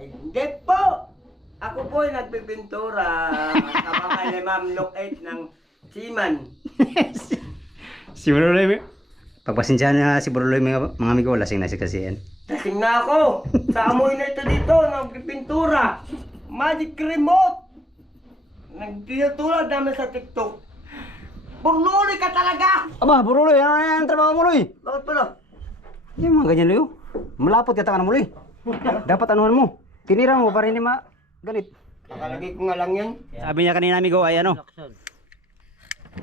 Hindi po! Ako po ay nagpipintura kapag ni Ma'am Look 8 ng Seaman. Si Buruloy. Pagpasensyahan na si Buruloy mga amigo, lasing na si kasi yan. Lasing na ako! Sa amoy na ito dito, nagpipintura. Magic remote! Nagtitulad namin sa TikTok. Burluli ka talaga! Aba, Buruloy, ano yan ang trabaho mo, Loy? Bakit pala? Hindi mga ganyan, Loy. Malapot ka tangan mo, Loy. Dapat anuhan mo. Tinira mo para hindi galit. Nakalagay ko nga lang yan. Sabi niya kanina, amigo, ay ano?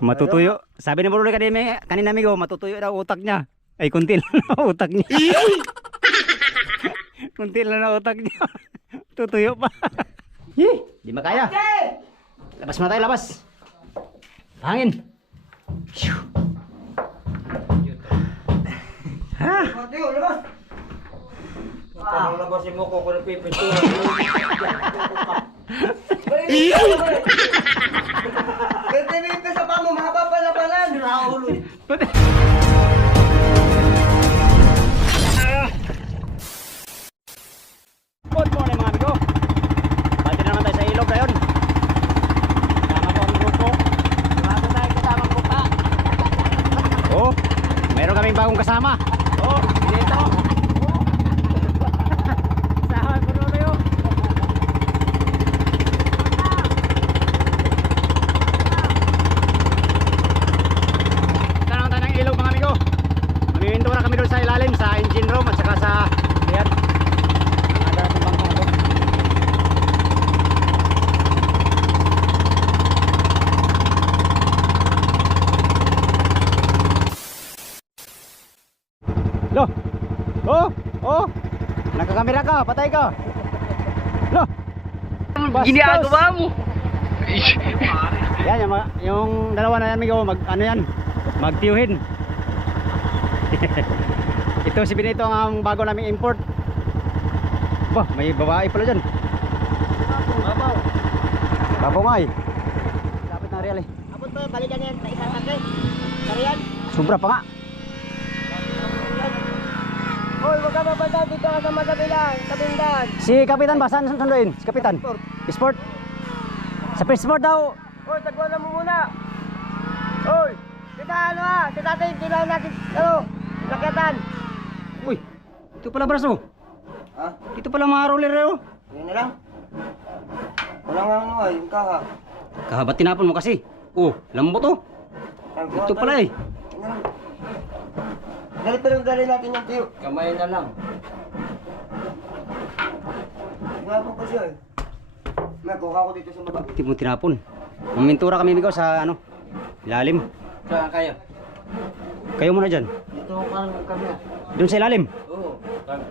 Matutuyo. Sabi ni Buruloy kanina, amigo, matutuyo daw utak niya. Ay, kuntil na utak niya. Kuntil na utak niya. Tutuyo pa. Di makaya. Okay! Labas muna tayo, labas. Hangin. Ha? Mateo, labas! Wow. Labasin mo ko kung nagpipintura. Ganti ka sa pamo, mahaba pala pala. Nakaulo eh. Good morning mga amigo. Bati na naman tayo sa ilog ngayon. Kasama ko ang grupo. Bago tayo kasamang grupa. Oh, meron kaming bagong kasama. Oh, dito. Kasama ko na tayo. Tanong tayo ng ilog mga amigo. Mamiminto na kami doon sa ilalim sa engine room at saka sa yan. Lo. Oh, oh. Nakakamera ka, patay ka. Lo. Ginagawa mo. Yan yung dalawa na amigo ano yan? Magtiyuhin. Ito si Benito ang bago naming import. Bah, may babae pala diyan. Babaw. Babaw nga eh. Dapat na real eh. Abot mo, balikan yan sa isang sakit. Kariyan. Sobra pa nga. Hoy, wag ka babanda dito ka sa magabilan, sa bindan. Si Kapitan ba? Saan sunduin? Si Kapitan? Sport. Sa Sport daw. Hoy, tagwanan mo muna. Hoy, kita ano ah, kita natin, kailangan natin, ano, nakatan. Uy, ito pala braso. Ha? Dito pala mga roller eh, oh. Yan na lang. Wala nga ano ah, yung kaha. Kahabat tinapon mo kasi. Oh, lambot oh. Ito pala eh. Yan na lang. Dali pa lang dali natin yung tiyo. Kamay na lang. Tingnan ko siya eh. May kuha ko dito sa baba. Hindi mo tinapon. Mamintura kami amigo sa ano, ilalim. Saan kayo? Kayo muna dyan. Dito kami ah. Doon sa ilalim. Oo.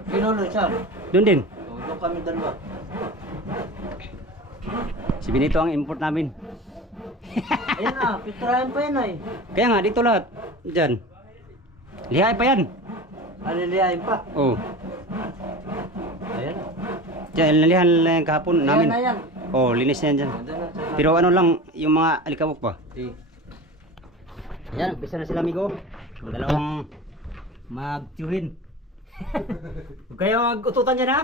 Pinuloy siya. Doon din. Doon kami dalawa. Si Benito ang import namin. Ayun na, pitrahan pa yan ay. Kaya nga, dito lahat. Dyan. Lihay pa yan. Alilihain pa. Oh. Ayan. Diyan, nalihan lang kahapon namin. Ayan na yan. Oh, linis na yan dyan. Doon na, sa- Pero ano lang, yung mga alikabok pa. Si- Yan, umpisa na sila amigo. Dalawang magtiyuhin. Huwag kayo mag-ututan dyan ha.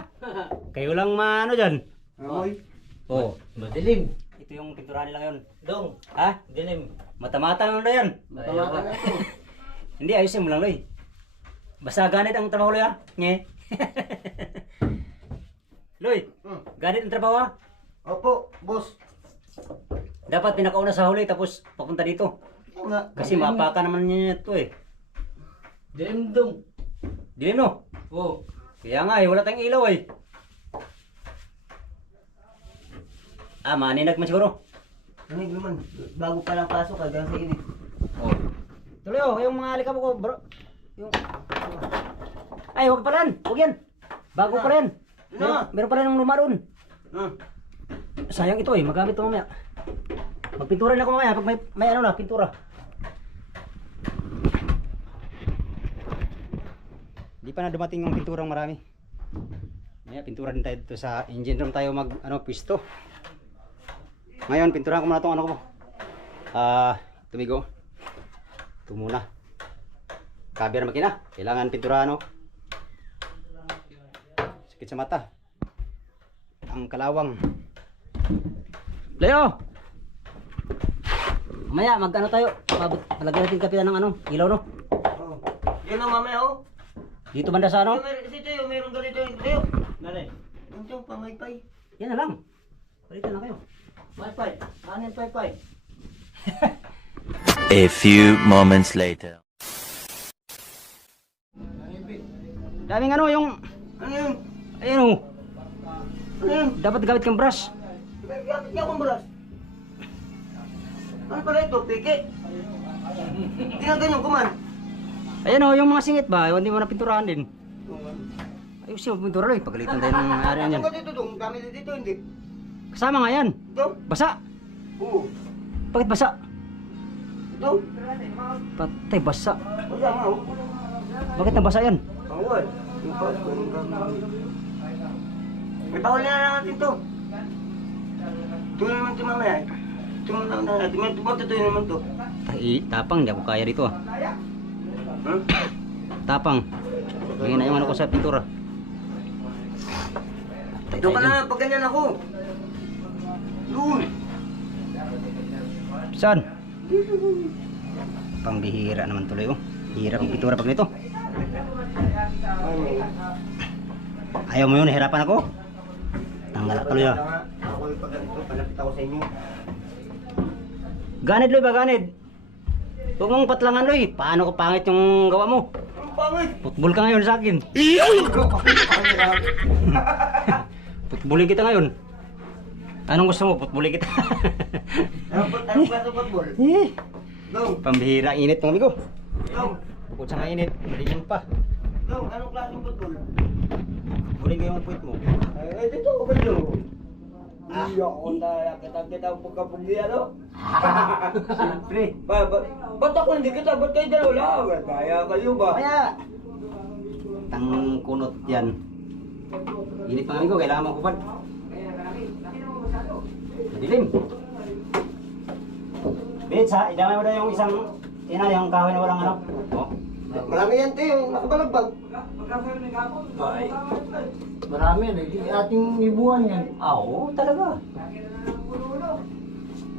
Kayo lang ano dyan. Amoy. Oh. Madilim. Ito yung pintura nila ngayon. Dong. Ha? Dilim. Mata-mata lang na yan. Mata-mata na ito. Hindi, ayusin mo lang Loy. Basta ganit ang trabaho Loy ha. Nge. Loy, ganit ang trabaho ha. Opo, boss. Dapat pinakauna sa huli tapos papunta dito. Nga. Kasi mapaka naman niya ito eh. Dilim dong. Dilim no? Oo. Kaya nga eh, wala tayong ilaw eh. Ah, maninag man siguro. Ano naman? Bago pa lang pasok hanggang sa init. Oh. Tuloy oh, yung mga alikabok ko bro. Yung... Ay, huwag pa rin. Huwag yan. Bago pa rin. Meron pa rin ng luma doon. Sayang ito eh, magamit ito mamaya. Magpintura na ako mamaya pag may ano na, pintura. Di pa na dumating yung pinturang marami. Maya, pintura din tayo dito sa engine room tayo mag, pisto. Ngayon, pinturahan ko muna itong ano ko. Tumigo. Ito muna. Cover makina. Kailangan pinturahan, Sakit sa mata. ang kalawang. Leo! Mamaya, mag-ano tayo? Palagyan natin kapitan ng ano, ilaw no? Oh. Yun o mamaya oh. Dito banda sa ano? Dito yun, meron ganito yung tayo. Nalay. Ito, pang-wi-fi. Yan na lang. Palitan na kayo. Wi-Fi. Kanin wi-fi. A few moments later. Daming ano yung... Ano yun? Ayun oh. Ano yun? Dapat gamit kang brush. Gamit niya akong brush. Ano pala ito? Piki? Ginaganyan ko man. Ayan oh, yung mga singit ba? Hindi mo na pinturahan din. Ayos yung pintura lang. Pagalitan tayo ng area yan. Ano ba dito dong? Gamit dito hindi. Kasama nga yan. Ito? Basa. Oo. Bakit basa? Ito? Patay basa. Basta nga oh. Bakit nabasa yan? Bawal. Yung pa, yung gamit. May bawal na natin to. Ito naman ito mamaya. Ito muna na natin. May tumatutuyo naman to. Tapang, hindi ako kaya dito ah. Hmm? Tapang. Ngayon na yung ano ko sa pintura. Doon ka na, pag ganyan ako. Doon. Saan? Pambihira naman tuloy oh. Hirap ang pintura pag nito. Ayaw mo yun, nahirapan ako. Tanggalak tuloy ah. Ako yung pag ganito, palapit ako sa inyo. Ganid Loy ba, ganid? Huwag mong patlangan Loy. Paano ko pangit yung gawa mo? Ang pangit! Putbol ka ngayon sa akin. Putbulin kita ngayon. Anong gusto mo? Putbulin kita. Anong klase football? Dong, Pambihira, init ng amigo. dong, Bukod sa mainit, malilim pa. dong, anong klase football? Putbulin ko yung puwit mo. Eh, dito ako ba dito? Iya ko na, kita ang pagkapundi, ano? Siyempre. Ba't ako hindi kita? Ba't kayo dalawa lang? Kaya kayo ba? Kaya, tangkunot yan. Init ng amigo, kailangan mo kupad. Madilim. Bits ha, idamay mo na yung isang yung kahoy na walang ano. Oh. Marami yan, Teo. Nakabalagbag. Marami yan, ating ibuhan yan. Ah, oo, talaga.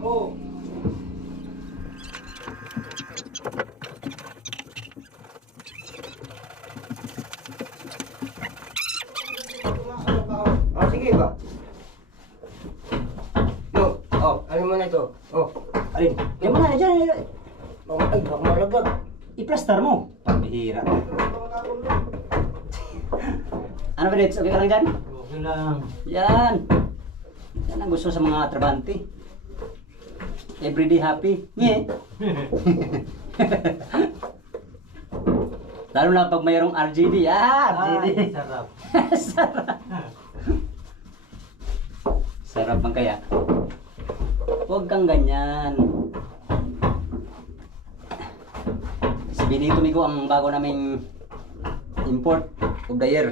Oo. Ah, sige ba? No. Oh, ano mo na ito? Oh. Alin? Diyan mo na, diyan. Ay, baka malagag. I-plaster mo. Pambihira. Ano ba, Dits? Okay ka lang dyan? Okay lang. Yan. Yan ang gusto sa mga trabante. Everyday happy. Nye. Lalo na pag mayroong RGB. RGB. Sarap. Sarap. Sarap bang kaya? Huwag kang ganyan. Si Benito Migo ang bago naming import of the year.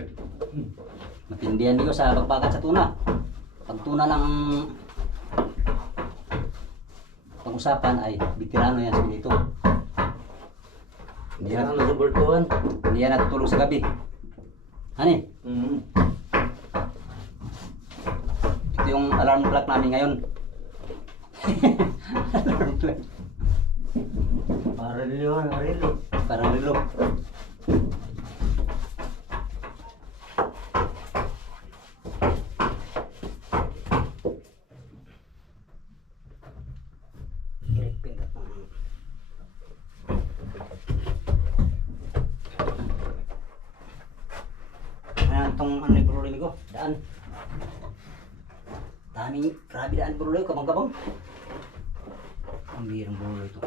Matindihan Migo sa pagbagat sa tuna. Pag tuna lang ang pag-usapan ay bitirano yan si Benito. Hindi Yan yan, ang nagabultuhan. hindi yan natutulog sa gabi. Hani? Ito yung alarm clock namin ngayon. Alarm clock. Para yun, relo. Parang relo. Ayan, itong ano yung problema ko? Daan. Daming, grabe daan buruloy, kabang-kabang. Ang birang buruloy ito.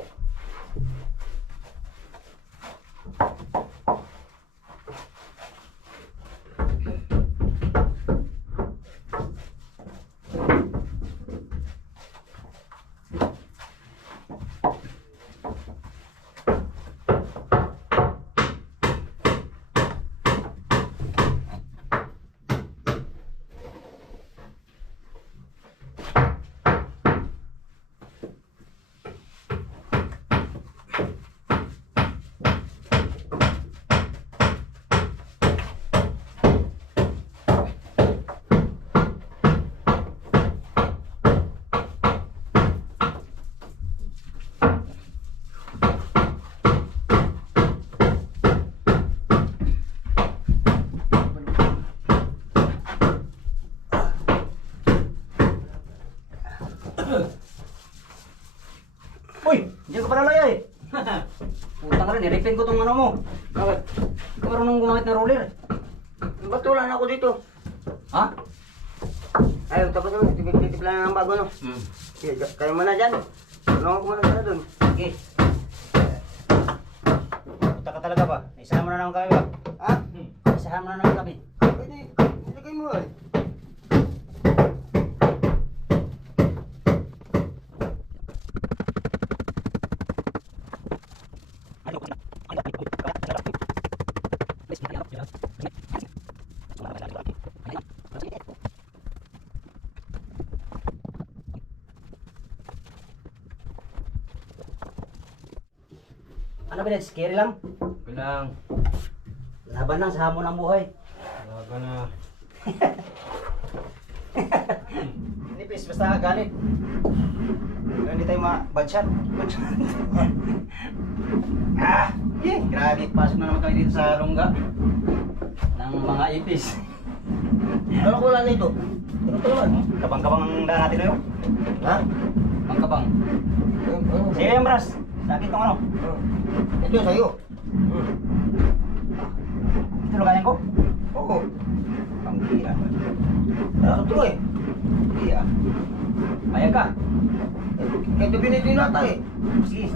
Uy! Diyan ka pala laya eh. Putang ka rin, i-repaint ko tong ano mo. Bakit? Hindi ka marunong gumamit ng roller. Batulan ako dito. Ha? Ay, tapos naman, titip lang ng bago, no? Sige, kayo muna dyan. Tulungan ko muna sana dun. Sige. Punta ka talaga ba? Isahan mo na naman kami ba? Ha? Isahan mo na naman kami. Pwede, ilagay mo eh. Ano ba yan? Scary lang? Bilang. Laban lang sa hamon ng buhay. Laban na. Nipis, basta galit. Hindi tayo ma-bad shot. Bad shot. Grabe, pasok na naman kami dito sa lungga ng mga ipis. Ano ko lang ito? Ano ko naman? Kabang-kabang ang daan natin ngayon. Ha? Kabang-kabang. Ano? Sige yung bras, sakit tong ano. Ito sa'yo. Ito lugayan ko. Oo. Ang kira. Ito eh. Kira. Payag ka. Ito binito yung nata eh. Sige.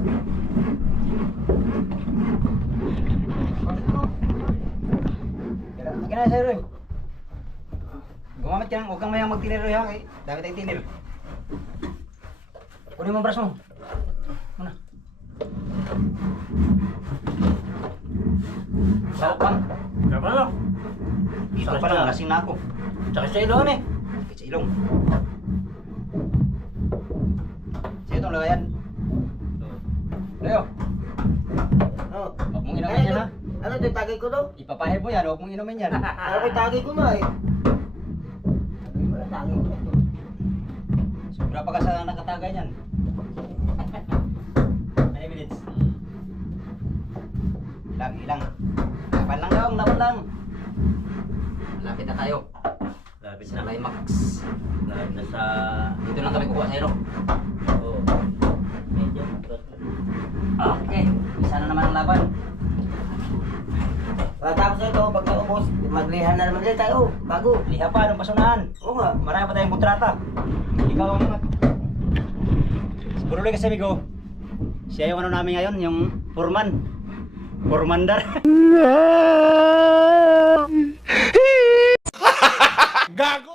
Lagi na sa'yo rin. Gumamit ka lang, huwag kang mayang magtinir rin ha. Dami tayong tinir. Kunin mo ang brush mo. Muna. Sarap bang? Laban na. Dito pa lang, lasing na ako. Tsaka sa ilon eh. Sakit sa ilong. Sige itong lagayan. Leo, Oh. huwag mong inumin yan ha. Ano ito? Tagay ko daw? Ipapahid mo yan, huwag mong inumin yan. Ano ko tagay ko na eh. Wala tagay ko ito. Sobra pa ka sa nakatagay niyan. Any minutes? Ilang. Laban lang daw, laban lang. Malapit na tayo. Lapit Sa climax. Lapit na sa... Dito lang kami kukuha sa hero. Oo. Medyo. Okay, isa na naman ang laban. Tapos ito, pag naubos, maglihan na naman din tayo. Bago. Liha pa, anong pasunahan? Oo nga. Marami pa tayong kontrata. Ikaw ang mga... Siguro lang kasi amigo, siya yung ano namin ngayon, yung foreman. Formandar. Gago!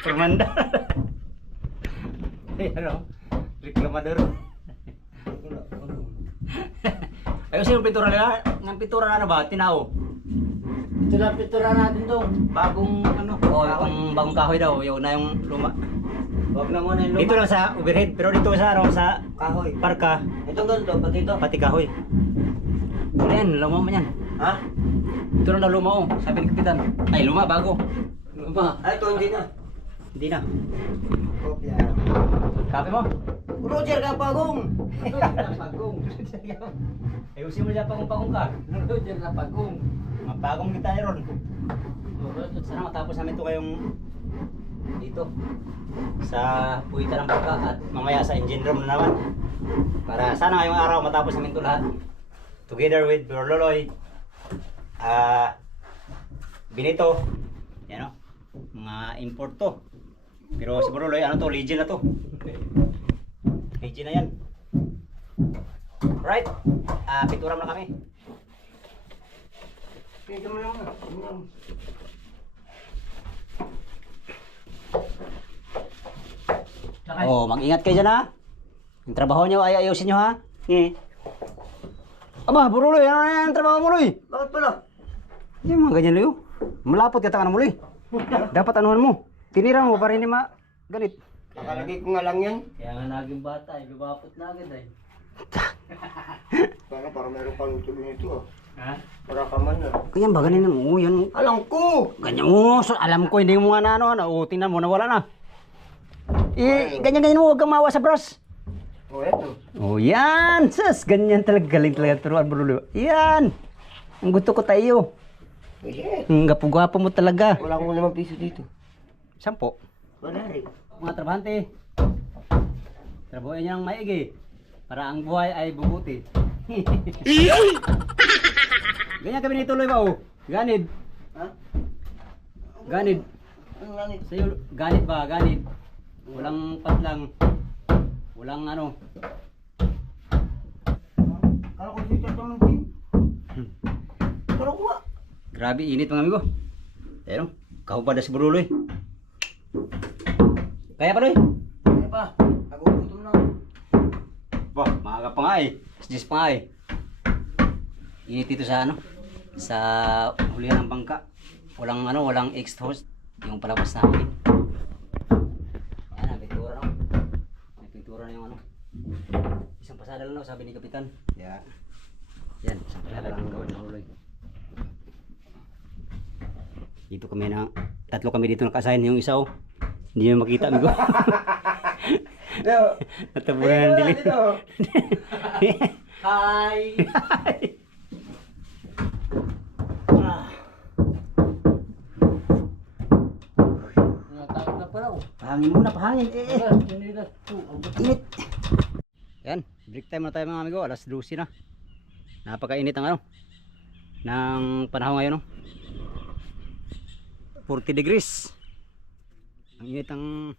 Formandar. Eh, ano? Reklamador. Ayusin yung pintura nila. Ng pintura na ano ba? Tinao. Ito lang pintura natin to. Bagong ano? Oh, yung bagong kahoy daw. Yung na yung luma. Huwag na muna yung Dito lang sa overhead. Pero dito sa ano, sa kahoy. parka, Itong ganito, pati ito. pati kahoy. Ano yan? Luma man yan. Ha? Ito lang daw luma oh. Sabi ni Kapitan. Ay, luma, bago. Luma. Ay, ito hindi na. Hindi na. Kopya. Kape mo? Roger Kapagong! Pagong. Ayusin mo dyan pagong ka. Roger na pagong. Mapagong kita ron. Sana matapos namin ito kayong dito sa puwitan ng bangka at mamaya sa engine room na naman. Para sana ngayong araw matapos namin ito lahat. Together with Berloloy, Benito, yan o, mga import to. Pero si Berloloy, ano to, legend na to. Legend na yan. Right, pintura mo na kami. Pinto mo lang. Oh, mag-ingat kayo dyan ha. Yung trabaho nyo ay ayusin nyo ha. Aba, Buruloy, ano na yung trabaho mo, Loy? Bakit pala? Yung mga ganyan, Loy. Malapot ka tangan mo, Loy. Dapat anuhan mo. Tinira mo para hindi galit. Nakalagay ko nga lang yan. Kaya nga naging bata, ibabapot na agad eh. Para meron pang tuloy nito ah. Ha? Para ka man ah. Ganyan ba, ganyan mo, yan. Alam ko! Ganyan mo, so, alam ko, hindi mo nga na ano, tingnan mo, nawala na. Ganyan-ganyan mo, huwag kang mawa sa brush. O eto. Oh, yan! Sus, ganyan talaga, galing talaga turuan, Buruloy. Yan! Ang gusto ko tayo. Yes. Ang gapo-gapo mo talaga. Wala akong 5 piso dito. 10. Wala rin. Mga trabahante. Trabuhin niya ng maigi. Para ang buhay ay bubuti. Ganyan kami nituloy ba oh? Ganid. Ha? Ganid. Ano nga ni? Sa'yo, ganid ba? Ganid. Walang patlang. Walang ano. Kala ko dito itong team. Pero ko nga. Grabe, init mga amigo. Ayun, kahupada si Buruloy. Kaya pa, Loy? Ano pa? Nagugutom na ako. Bah, maaga pa nga eh. 10 pa nga eh. Init dito sa ano? Sa hulihan ng bangka. Walang exhaust. Yung palabas na hangin. Ayan, may pintura no? May pintura na yung ano. Isang pasada lang no, sabi ni Kapitan. Yeah. Yan, isang pasada lang ang gawin ng Buruloy. Dito kami na, tatlo kami dito naka-assign. Yung isa oh, hindi nyo makita amigo. Natabunan ng dilim. Hi! Natawag na pala oh. Pahangin muna, pahangin. Sinilas po. Init. Yan, break time na tayo mga amigo. Alas 12 na. Napakainit ang ano. Ng panahon ngayon no. 40 degrees. Ang init ang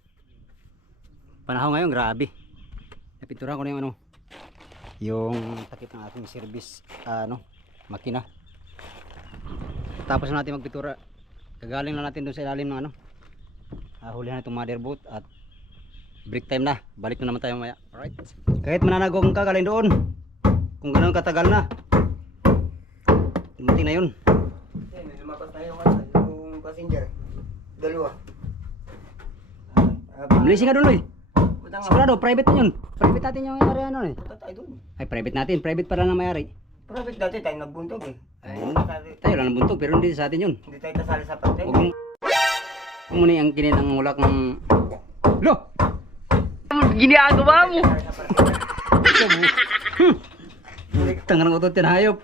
panahon ngayon, grabe. Napinturahan ko na yung ano. Yung takip ng ating service makina. Tapos na natin magpintura. Kagaling na natin doon sa ilalim ng ano. Hulihan itong motherboard at break time na. Balik na naman tayo mamaya. Alright. Kahit mananagong kagaling doon. Kung ganoon katagal na. Dumating na yun. May lumapas tayo yung passenger. Dalawa. Malaysia nga doon, Loy. Punta nga. Sigurado, private na yun. Private natin yung may-ari ano eh. Punta tayo doon. Ay, private natin. Private para lang may-ari. Private dati tayo nagbuntog eh. Ay, tayo lang ng buntog pero hindi sa atin yun. Hindi tayo kasali sa pagteng. Huwag mong... Huwag mo na yung kinit ang ulak ng... Lo! Ginagawa mo! Tangan ng utot yan, hayop.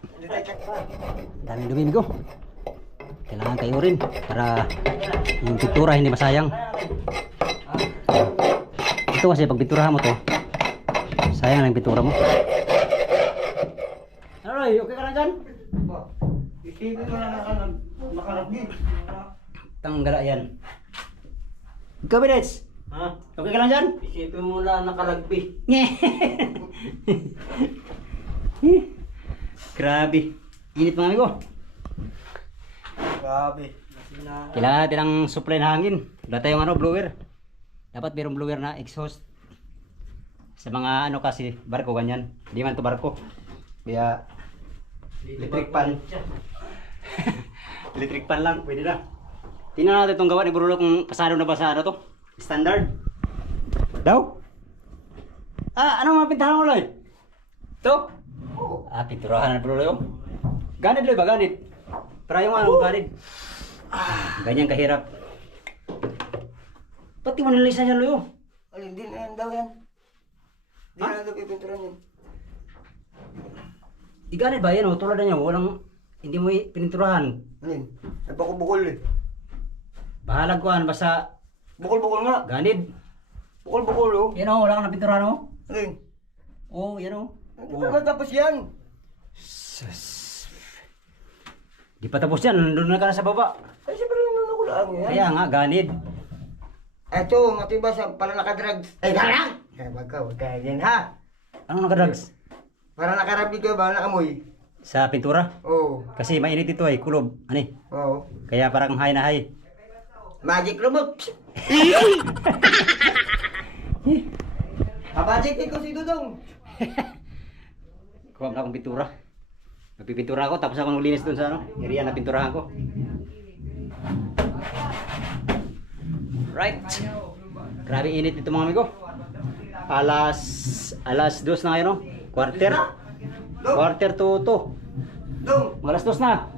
Daming dumi, amigo. Kailangan kayo rin para yung pintura hindi masayang. Ito kasi pag pinturahan mo to, sayang lang yung pintura mo. Ano Roy, okay ka na dyan? Isipin mo na nakalagay. Tanggala yan. Kabinets! Ha? Okay ka lang dyan? Isipin mo lang nakalagbi. Grabe. Init mga amigo. Grabe. Kailangan natin ng supply na hangin. Wala tayong blower. Dapat mayroong blower na exhaust. Sa mga kasi, barko ganyan. Hindi man to barko. Kaya, electric pan. Electric pan lang, pwede na. Tingnan natin itong gawa ni Brulo kung pasado na ba sa to. Standard. Daw? Ano mga pintahan mo, Loy? Ito? Pinturahan na Brulo yun. Ganid, Loy ba? Ganid. Para yung ganid. Ganyan kahirap. Pati mo nilisa niya, Loy. Alin, hindi na yan daw yan. Hindi na daw pipinturan yan. Ganid ba yan? Tulad na niya, hindi mo pininturahan. Alin? Ay bukol-bukol eh. Bahalag ko, basta Bukol-bukol nga. ganid. Bukol-bukol oh. Yan o, wala ka na pinturahan o. Alin? Oo, yan o. Hindi pa matapos yan. Di pa tapos yan, nandun na ka na sa baba. Ay, siyempre yun ako lang yan. Kaya nga, ganid. Eto, matiba sa pala nakadrugs. Ay, garang! Wag ka yan ha. Anong nakadrugs? Para nakarabig ka ba nakamoy? Sa pintura? Oo. Kasi mainit ito ay kulob. Ani? Oo. Kaya parang high na high. Magic remote. Magic ko si Dudong. Kuha na akong pintura. Magpipintura ako, tapos ako naglinis dun sa area na pinturahan ko. Right. Grabe init dito mga amigo. Alas 2 na ngayon, no? Quarter to 2. Dong. Alas 2 na.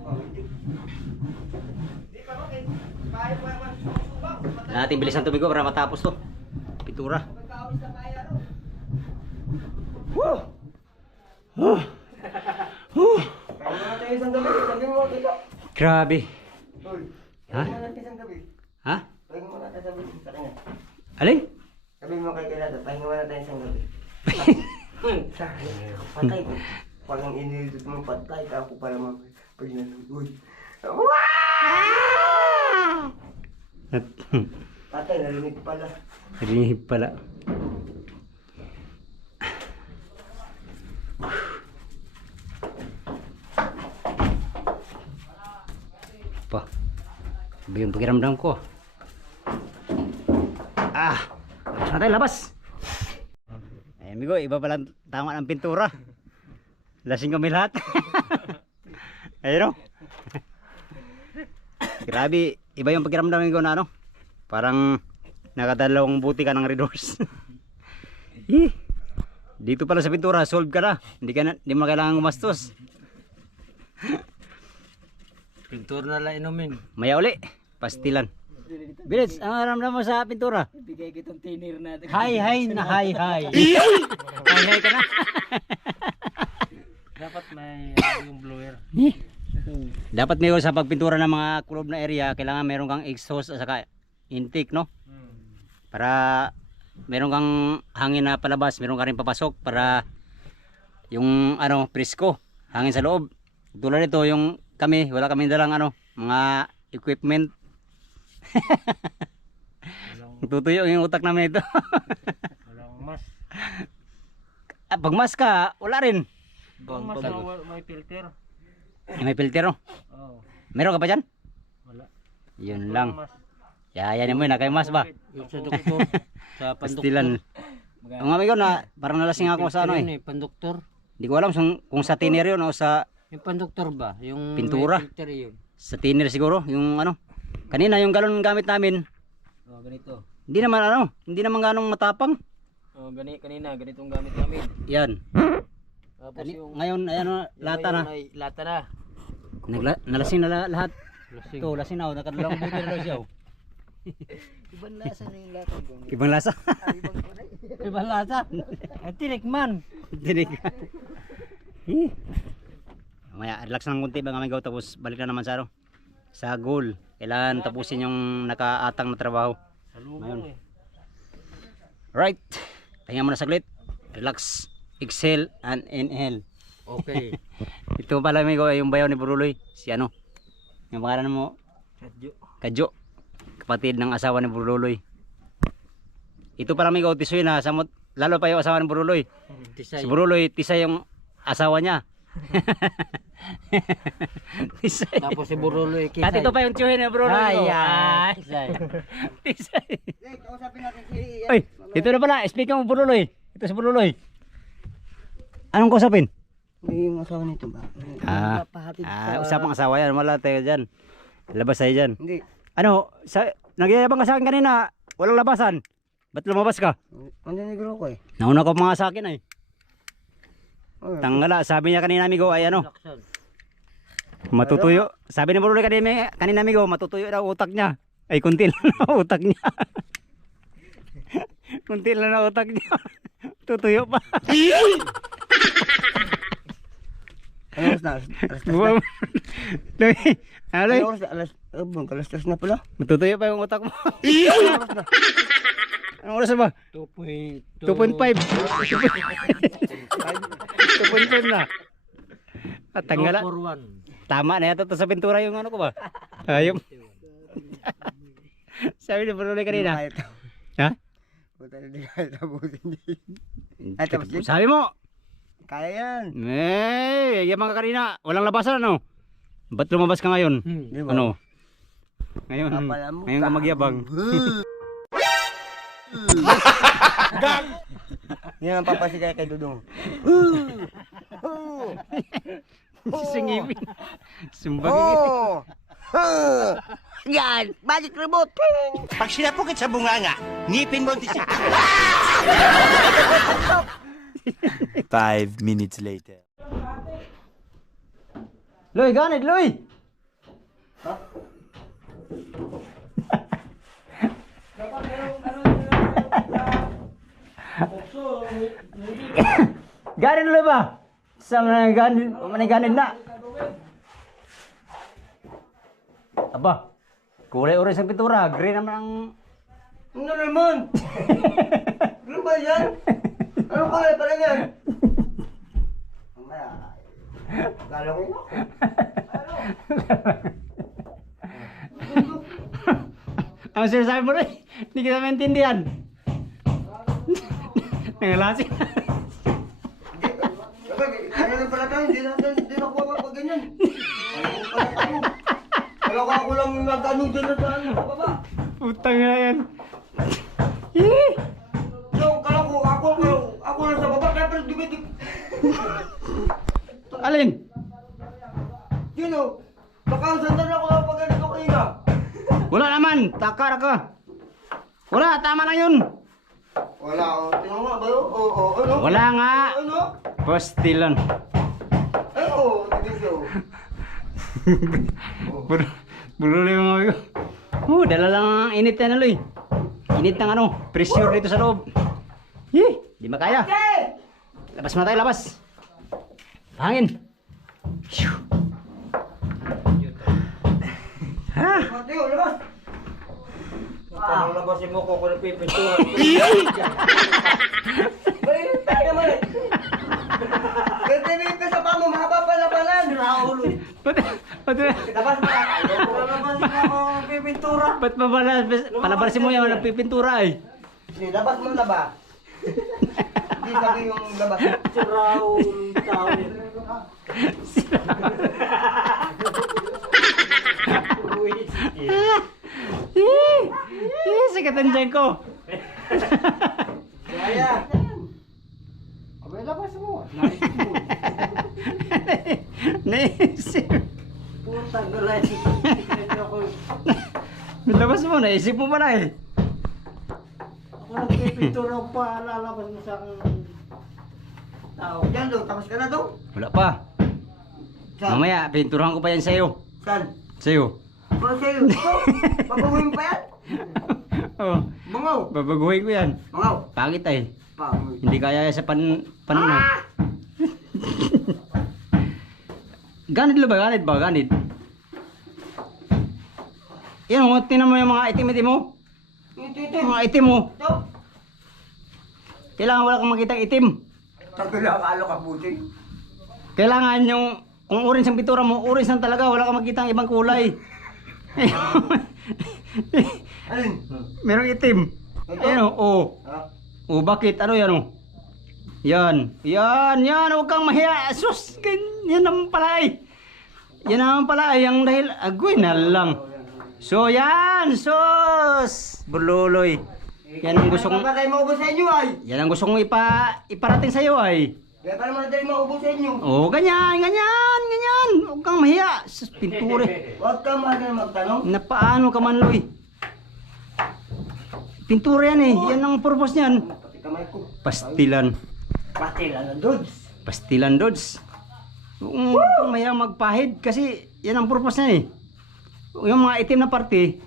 Natin bilisan tumigo para matapos to. Pintura. Kaya mo natin isang gabi. Sabi mo kita. Grabe. Uy. Ha? Kaya mo natin isang gabi. Ha? Kaya mo natin sabi sa kanya. Alin? Sabi mo kay Kalata, pahinga muna tayo isang gabi. Sabi, patay ko. Parang inilit mo patay ka ako para pag nanonood. Patay, narinig pala. Rinig pala. Pa. Sabi yung pakiramdam ko. Labas na tayo, labas. Ay, amigo, iba palang tama ng pintura. Lasing kami lahat. Ayun o. Grabe, iba yung pakiramdam amigo na ano. Parang nakadalawang buti ka ng Red Horse. Dito pala sa pintura, solve ka na. Hindi mo na kailangan gumastos. Pintura na lang inumin. Maya uli, pastilan. Bilits, ang aramdam mo sa pintura? Bigay kitong tinir natin. Hi na hi. Hi ka na. Dapat may yung blower. Dapat may sa pagpintura ng mga kulob na area, kailangan meron kang exhaust at saka intake, no? Para meron kang hangin na palabas, meron ka rin papasok para yung ano, presko, hangin sa loob. Tulad nito, yung kami, wala kami dalang ano, mga equipment. Tutuyo yung utak namin ito. Walang mas. Pag mas ka, wala rin. Mas may filter. May filter, no? Oo. Meron ka pa dyan? Wala. Yun lang. Mas. Yayanin mo yun, kay mas ba? Yung sa doktor. Sa Pastilan. pandoktor. Ang amigo na, parang nalasing ako sa ano eh. Pandoktor. Hindi ko alam kung sa tiner yun o sa Yung pandoktor ba? Yung Pintura? may filter yun. sa tiner siguro, yung ano. Kanina yung galon gamit namin, Oh, ganito. hindi naman ganong matapang. Oh, kanina ganitong gamit namin. Yan. Tapos yung Ngayon, ayan o, lata na. May lata na. Nalasing na lahat. Lasing. Ito, lasing na, nakadalawang buti na daw siya. Ibang lasa na yung lata. Ibang lasa. Ibang lasa. Tinikman. Dinig. Mamaya, relax lang kunti mga amigo, tapos balik na naman sa ano, sa goal. Kailangan tapusin yung nakaatang na trabaho. Salubong eh. Right. Pahinga muna saglit. Relax. Exhale and inhale. Okay. Ito pala amigo, yung bayaw ni Buruloy. Si ano? Yung pangalan mo? Kadyo. Kadyo. Kapatid ng asawa ni Buruloy. Ito pala amigo, tisoy na. Samot, lalo pa yung asawa ni Buruloy. Tisay. Si Buruloy, tisay yung asawa niya. Tisay. Tapos si Burulo eh. At ito pa yung tiyuhin ni Buruloy. Ay, Ah, Tisay. tisay. Kausapin natin si... Ay, ito na pala. Speak mo Buruloy. Ito si Buruloy. Anong kausapin? Hindi yung asawa nito ba? Usapang asawa yan. Wala tayo dyan. Labas tayo dyan. Hindi. Ano, nagyayabang ka sa akin kanina. Walang labasan. Ba't lumabas ka? Mananigro ko eh. Nauna ka mga sa akin ay. Oh, Tanggala, sabi niya kanina amigo ay ano, matutuyo. Sabi ni Buruloy kanina amigo, matutuyo daw utak niya. Ay, kunti lang na utak niya. Kunti lang na utak niya. Tutuyo pa. Ano oras na? Alas Wow. Loy, ano Loy? Ano oras na? Kalastas na pala. Matutuyo pa yung utak mo. Anong oras na ba? 2.5. 2.5. 2.5 na. At tanggala. 241. Tama na yata to sa pintura yung ano ko ba? Ayun. Sabi ni Buruloy kanina. Ha? Puta na di kaya tapusin din. Ay, tapos din? Sabi mo. Kaya yan. Yaman ka kanina. Walang labasan ano? Ba't lumabas ka ngayon? Di ba? Ano? Ngayon. Kapala mo Ngayon ka magyabang. Yan ang papasigay kay Dudong. Sisingipin. Sumbagin. Yan! Magic remote! Pag sinapukit sa bunganga, ngipin mo ang tisip. 5 minutes later. Loy, ganit, Loy! Ganit, Loy ba? Sa maniganit na. Aba, kulay orange ang pintura. Green naman ang Ano naman? Ano ba yan? Ano kulay pala yan? Mamaya. Galawin ako. Ang sinasabi mo rin, hindi kita maintindihan. Nangalasing. Ano na pala tayo? Hindi na kuha pa ganyan. Ano pala tayo? Kala ko ako lang nag-ano dyan na sa baba. Putang nga yan. Yee! So, kala ko ako lang sa baba. Kaya pero dumitik. Alin? Yun o. Baka sandal ako lang pag ganito kanina. Wala naman, takar ka. Wala, tama lang yun. Wala o. Tingnan mo nga ba yun? Oo, ano? Wala nga. Ano? Pastilan. Ay, oo. Dito. Bulo yung mga ko. Dala lang ang init na naloy. Init ng ano, pressure dito sa loob. Yee, di makaya. Hey! Labas muna tayo, labas. Hangin. Shoo. Ha? Mateo, labas! Tanong labasin mo ko kung nagpipinturan. Mainit tayo naman eh. Ganti-nipis sa pamo, mahaba pa na palan. Raul. Labas mo ka. Labasin mo ako nagpipintura. Ba't palabasin mo yung nagpipintura eh? Sige, labas mo na ba? Hindi sabi yung labas. Si Raul. Sikatan dyan ko. Kaya. Abay, labas mo. Naisip. Putang galay. Labas mo, naisip mo pa na eh. Ako nagpipintura pa, lalabas mo sa akin. Tao. Yan do, tapos ka na do? Wala pa. Saan? Mamaya, pinturahan ko pa yan sa'yo. Saan? Sa'yo. Para sa'yo. Ito, babaguhin pa yan? Oh, Mangaw. babaguhin ko yan. Mangaw. Pangit ay. Pangoy. Hindi kaya sa pananaw. Ganid lo ba? Ganid ba? Ganid. Yan o, tinan mo yung mga itim-itim mo. Ito. Yung mga itim mo. Ito. Kailangan wala kang makitang itim. Sabi lang, alo ka puti. Kailangan yung, kung orange ang pintura mo, orange lang talaga. Wala kang makitang ibang kulay. Alin? Merong itim. Ito? Ayan o, oh. Ha? Oh, bakit? Ano yan o? Yan. Yan. Huwag kang mahiya. Sus, yan naman pala eh. Yan naman pala eh. Ang dahil, agoy na lang. So, yan. Sus. Bululoy. Yan ang gusto kong, Kaya tayo maubos sa inyo ay. yan ang gusto kong iparating sa'yo ay. Kaya para naman tayo maubos sa inyo. Oh, ganyan. Huwag kang mahiya. Sus, pinture. Huwag kang mahal na magtanong. Na paano ka man, Loy? Pintura yan eh. Yan ang purpose niyan. Pati kamay ko. Pastilan. Pati lang ang dudes. Pastilan Dodds. Kung maya magpahid kasi yan ang purpose niya eh. Yung mga itim na parte,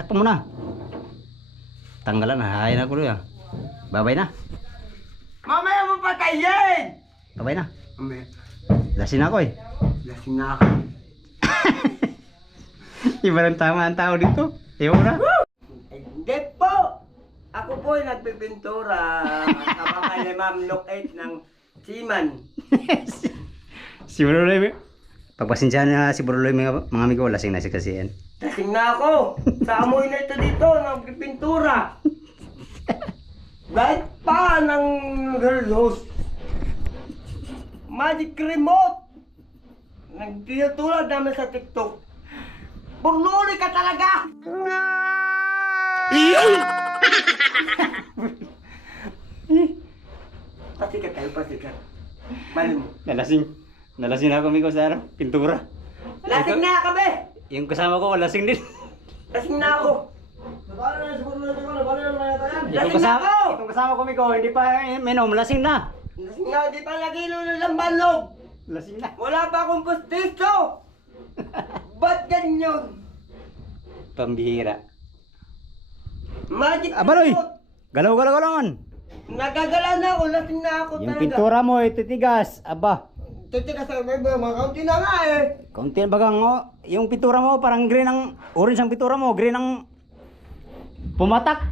takpan mo na. Tanggalan na, hahayin na ko doon. Babay na. Mamaya mo patayin! Babay na. Mamaya. Lasin ako eh. Lasing na ako. Iba ng tama ang tao dito. Ewan mo na. Hindi po! Ako po ay nagpipintura habang kay Ma'am Look 8 ng Seaman. Si Buruloy. Pagpasensyahan na si Buruloy mga amigo, lasing na si kasi yan. Lasing na ako! Sa amoy na ito dito, nagpipintura. Kahit pa ng girl host. Magic remote! Nagtitulad namin sa TikTok. Burnuli ka talaga! Pasikat tayo, pasikat. Mali mo. Nalasing na ako amigo sa ano, pintura. Lasing na kami! Yung kasama ko, lasing din. Lasing na ako! Lasing na ako! Itong kasama ko amigo, hindi pa minom, lasing na. Lasing na, di pa lagi ng lambanog! Lasing na. Wala pa akong pustiso! Ba't ganyan? Pambihira. Magic Abaloy! remote! Galaw man. Nagagala na ako, lasing na ako Yung talaga. pintura mo, ititigas. Aba. Titigas sa mga kaunti na nga eh. Kaunti bagang yung pintura mo parang green ang orange ang pintura mo, green ang pumatak.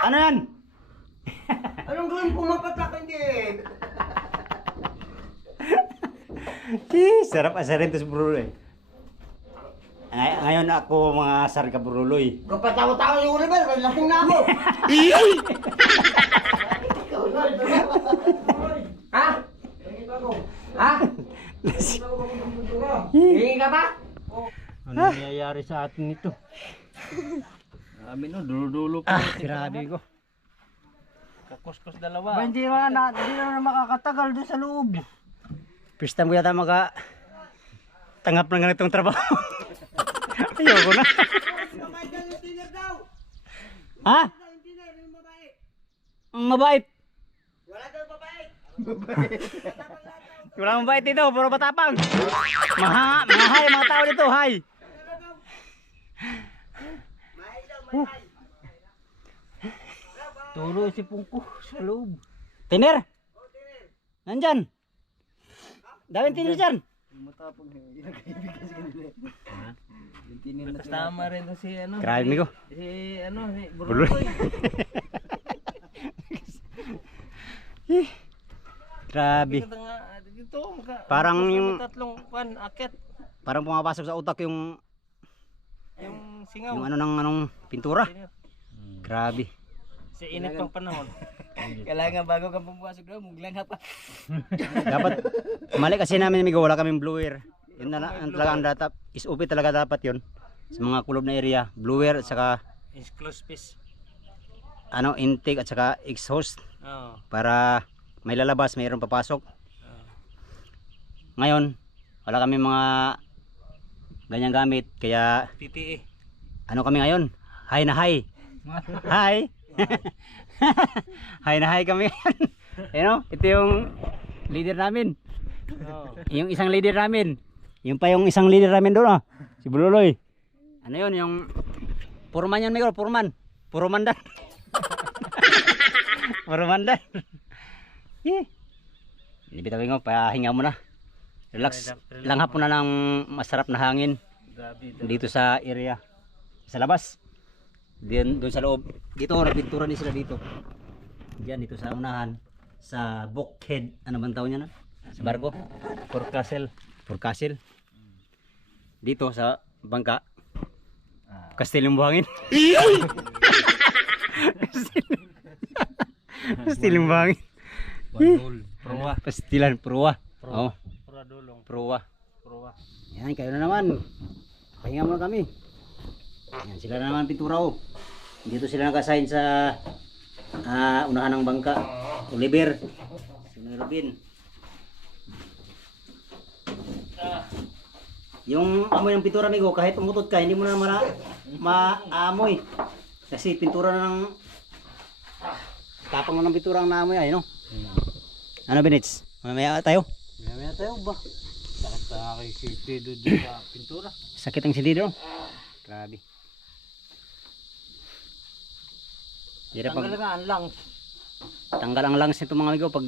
Ano yan? Anong gawin pumapatak hindi? Sarap asarin to si Bruloy. Ngayon ako mga asar ka Bruloy. Kapatawa-tawa yung Oliver, may lasing na ako. Ha? Ha? Hingi ka ba? Ano nangyayari sa atin ito? Amin no, dulo-dulo pa. Grabe ko. Kakuskus dalawa. Hindi na makakatagal doon sa loob. First time ko yata tanggap ng ganitong trabaho. Ayoko na. Kamay dyan yung dinner daw. Ha? Yung dinner, yung babae. Mabait. Wala daw babae. Wala mabait dito, puro matapang. Mga hay, mga tao dito, hay. Mahay daw, mahay. Tulo si Pungko sa loob. Tiner. Nandyan. Daming tiner dyan. Kasama rin to si ano. Grabe mi ko. Si ano, si Buloy. Bruloy. Grabe. Dito, Parang yung- tatlong akit. Parang pumapasok sa utak yung Singaw. ano ng anong pintura. Grabe. Si init pang panahon. Kailangan bago kang pumasok daw, muglang pa. Dapat mali kasi namin migo, wala kaming blower. Yun na lang ang talaga ang data. SOP talaga dapat yun. Sa mga kulob na area, blower at saka Is close space. ano intake at saka exhaust Oo. para may lalabas, mayroong papasok. Ngayon, wala kami mga ganyang gamit kaya PPE. ano kami ngayon? High na high. Hi. High na high kami. You know, ito yung leader namin. Oo. Yung isang leader namin. Yung pa yung isang leader namin doon, oh. Si Buloy. Ano yun, yung Purman yun, Miguel, Purman. Purumandan. Purumandan. Hindi bitawin ko, pahinga mo na. Relax. Langhap mo na ng masarap na hangin Grabe. dito sa area. Sa labas. Doon sa loob. Dito, nagpintura din sila dito. Diyan, dito sa unahan. Sa Bulkhead. Ano bang tawag niya na? Sa barko. Forecastle. Forecastle. Dito sa bangka. Kastilyong buhangin. Kastilyong buhangin. Bandol. Proa. Pastilan, proa. Oh, Proa dulong. proa. Proa. Yan, kayo na naman. Pahinga muna kami. Yan, sila na naman pintura oh. Dito sila nakasign sa unahan ng bangka. Oliver. Sino Robin. Yung amoy ng pintura amigo, kahit umutot ka, hindi mo na maamoy. Kasi pintura na ng tapang na ng pintura ang naamoy ay no. Ano Benits? Mamaya tayo. Mamaya tayo ba? Sakit sa aking safety doon sa pintura. Sakit ang silidro. Grabe. Hirap Tanggal pag nga ang lungs. tanggal ang lungs nito mga amigo pag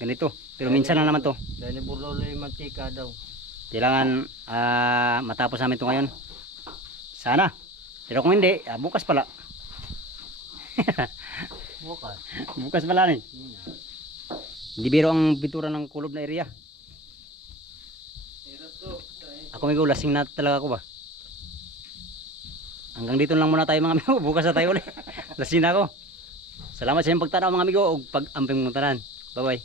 ganito. Pero minsan lang naman to. Dahil Buloy mantika daw. Kailangan matapos namin ito ngayon. Sana. Pero kung hindi, bukas pala. Bukas. Bukas pala ni. Hindi biro ang pintura ng kulob na area. Ako amigo, lasing na talaga ako ba? Hanggang dito lang muna tayo mga amigo. Bukas na tayo ulit. Lasing na ako. Salamat sa inyong pagtanaw mga amigo o pag-amping mong tanan. Bye bye.